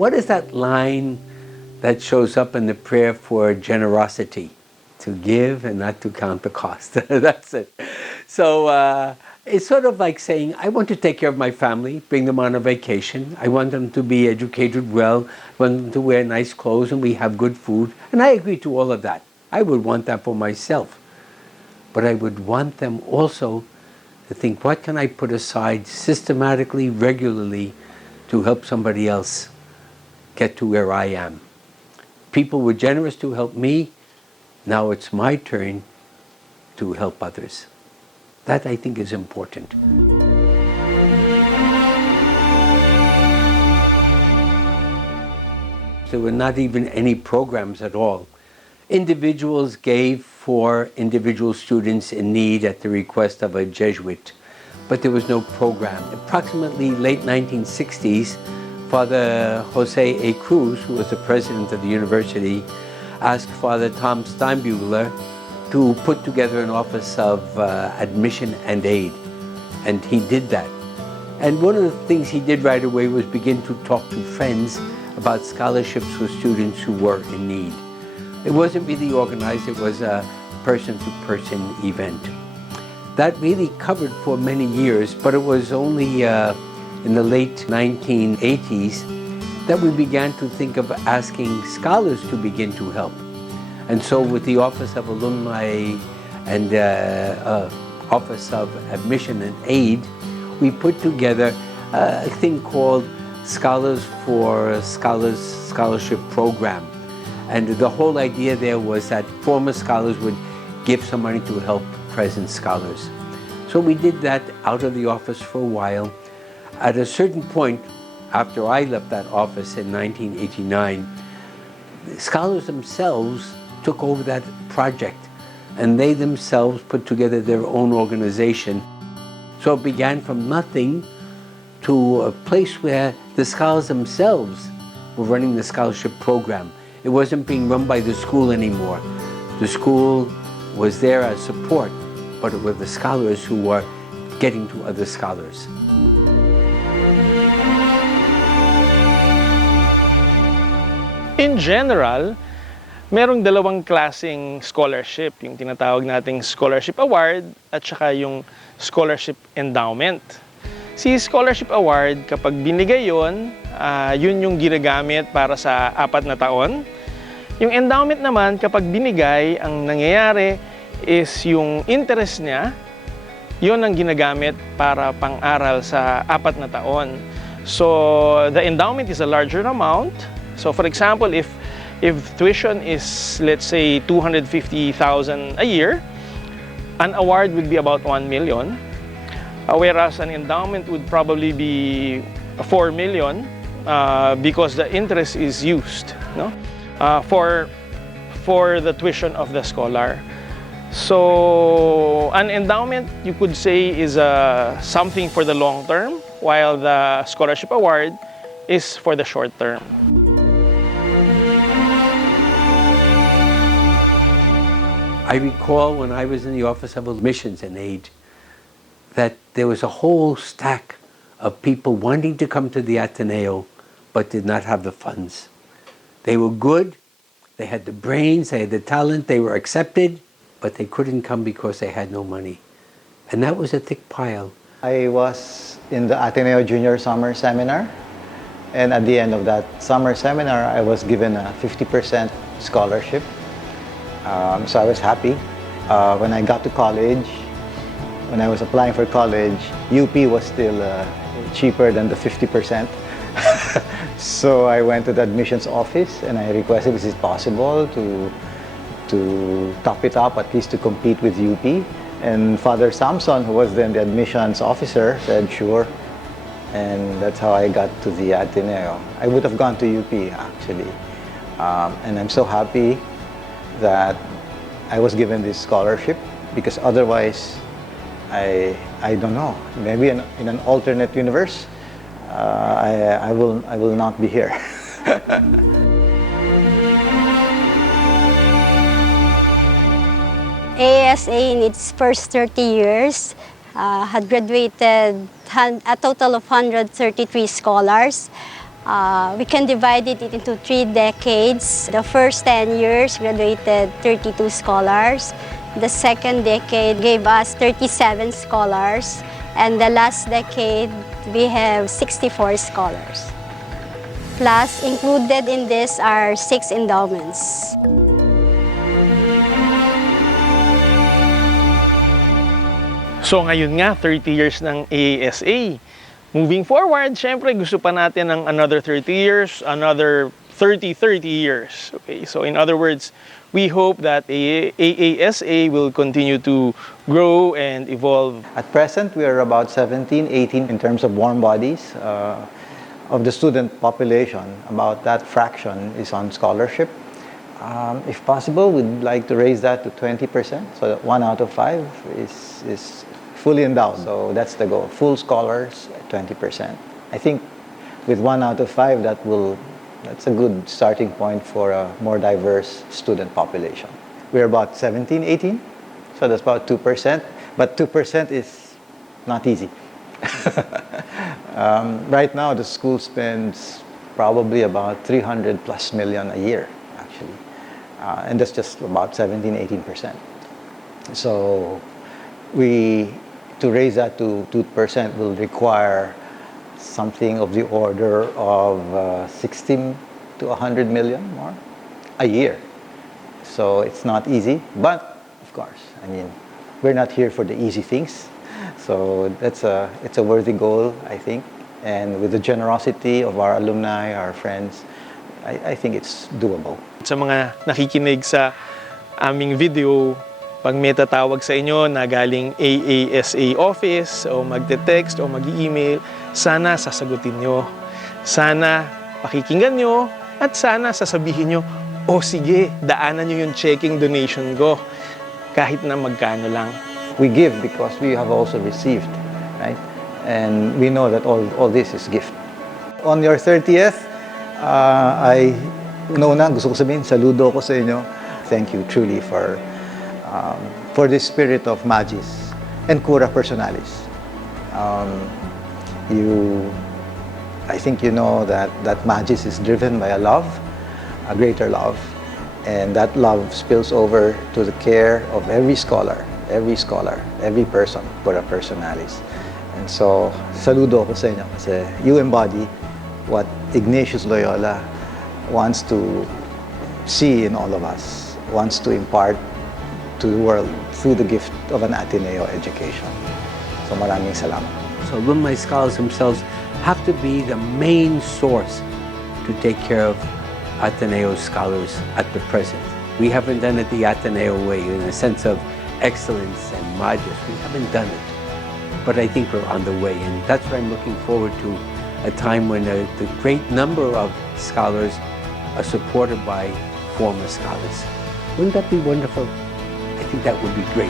What is that line that shows up in the prayer for generosity? To give and not to count the cost. That's it. So it's sort of like saying, I want to take care of my family, bring them on a vacation. I want them to be educated well. I want them to wear nice clothes and we have good food. And I agree to all of that. I would want that for myself. But I would want them also to think, what can I put aside systematically, regularly, to help somebody else get to where I am? People were generous to help me. Now it's my turn to help others. That, I think, is important. There were not even any programs at all. Individuals gave for individual students in need at the request of a Jesuit, but there was no program. Approximately late 1960s, Father Jose A. Cruz, who was the president of the university, asked Father Tom Steinbugler to put together an office of admission and aid. And he did that. And one of the things he did right away was begin to talk to friends about scholarships for students who were in need. It wasn't really organized, it was a person-to-person event. That really covered for many years, but it was only in the late 1980s that we began to think of asking scholars to begin to help. And so with the Office of Alumni and Office of Admission and Aid, we put together a thing called Scholars for Scholars Scholarship Program. And the whole idea there was that former scholars would give some money to help present scholars. So we did that out of the office for a while. At a certain point, after I left that office in 1989, scholars themselves took over that project and they themselves put together their own organization. So it began from nothing to a place where the scholars themselves were running the scholarship program. It wasn't being run by the school anymore. The school was there as support, but it were the scholars who were getting to other scholars. In general, merong dalawang klaseng scholarship, yung tinatawag nating scholarship award at saka yung scholarship endowment. Si scholarship award, kapag binigay yun, yun yung ginagamit para sa 4 na taon. Yung endowment naman, kapag binigay, ang nangyayari is yung interest niya, yun ang ginagamit para pang-aral sa 4 na taon. So, the endowment is a larger amount. So for example, if tuition is, let's say, 250,000 a year, an award would be about 1 million, whereas an endowment would probably be 4 million because the interest is used, no? For the tuition of the scholar. So an endowment, you could say, is something for the long term, while the scholarship award is for the short term. I recall when I was in the Office of Admissions and Aid that there was a whole stack of people wanting to come to the Ateneo but did not have the funds. They were good, they had the brains, they had the talent, they were accepted, but they couldn't come because they had no money. And that was a thick pile. I was in the Ateneo Junior Summer Seminar, and at the end of that summer seminar, I was given a 50% scholarship. So I was happy. When I got to college, when I was applying for college, UP was still cheaper than the 50%. So I went to the admissions office and I requested, is it possible to top it up, at least to compete with UP? And Father Samson, who was then the admissions officer, said sure. And that's how I got to the Ateneo. I would have gone to UP actually. And I'm so happy that I was given this scholarship, because otherwise, I don't know, maybe in an alternate universe, I will not be here. AASA in its first 30 years had graduated a total of 133 scholars. We can divide it into 3 decades. The first 10 years graduated 32 scholars. The second decade gave us 37 scholars. And the last decade, we have 64 scholars. Plus, included in this are 6 endowments. So ngayon nga, 30 years ng AASA. Moving forward, syempre gusto pa natin ng another 30 years, another 30 years. Okay, so in other words, we hope that AASA will continue to grow and evolve. At present, we are about 17, 18 in terms of warm bodies. Of the student population, about that fraction is on scholarship. If possible, we'd like to raise that to 20%, so that 1 out of 5 is fully endowed. So that's the goal, full scholars, 20%. I think with 1 out of 5, that's a good starting point for a more diverse student population. We're about 17, 18, so that's about 2%, but 2% is not easy. Right now, the school spends probably about 300 plus million a year, actually. And that's just about 17, 18%. So to raise that to 2% will require something of the order of 60 to 100 million more a year. So it's not easy, but of course, I mean, we're not here for the easy things. So it's a worthy goal, I think. And with the generosity of our alumni, our friends, I think it's doable. Sa mga nakikinig sa aming video, pag may tatawag sa inyo na galing AASA office o magte-text o mag-email, sana sasagutin nyo. Sana pakikinggan nyo at sana sasabihin nyo, oh sige, daanan nyo yung checking donation ko kahit na magkano lang. We give because we have also received, right? And we know that all this is gift. On your 30th, una gusto ko sabihin, saludo ko sa inyo. Thank you truly for this spirit of magis and cura personalis. I think you know that magis is driven by a love, a greater love, and that love spills over to the care of every person, cura personalis. And so, saludo ako sa inyo kasi you embody what Ignatius Loyola wants to see in all of us, wants to impart to the world through the gift of an Ateneo education. So maraming salamat. So alumni scholars themselves have to be the main source to take care of Ateneo scholars at the present. We haven't done it the Ateneo way in a sense of excellence and magis. We haven't done it. But I think we're on the way, and that's why I'm looking forward to a time when the great number of scholars are supported by former scholars. Wouldn't that be wonderful? I think that would be great.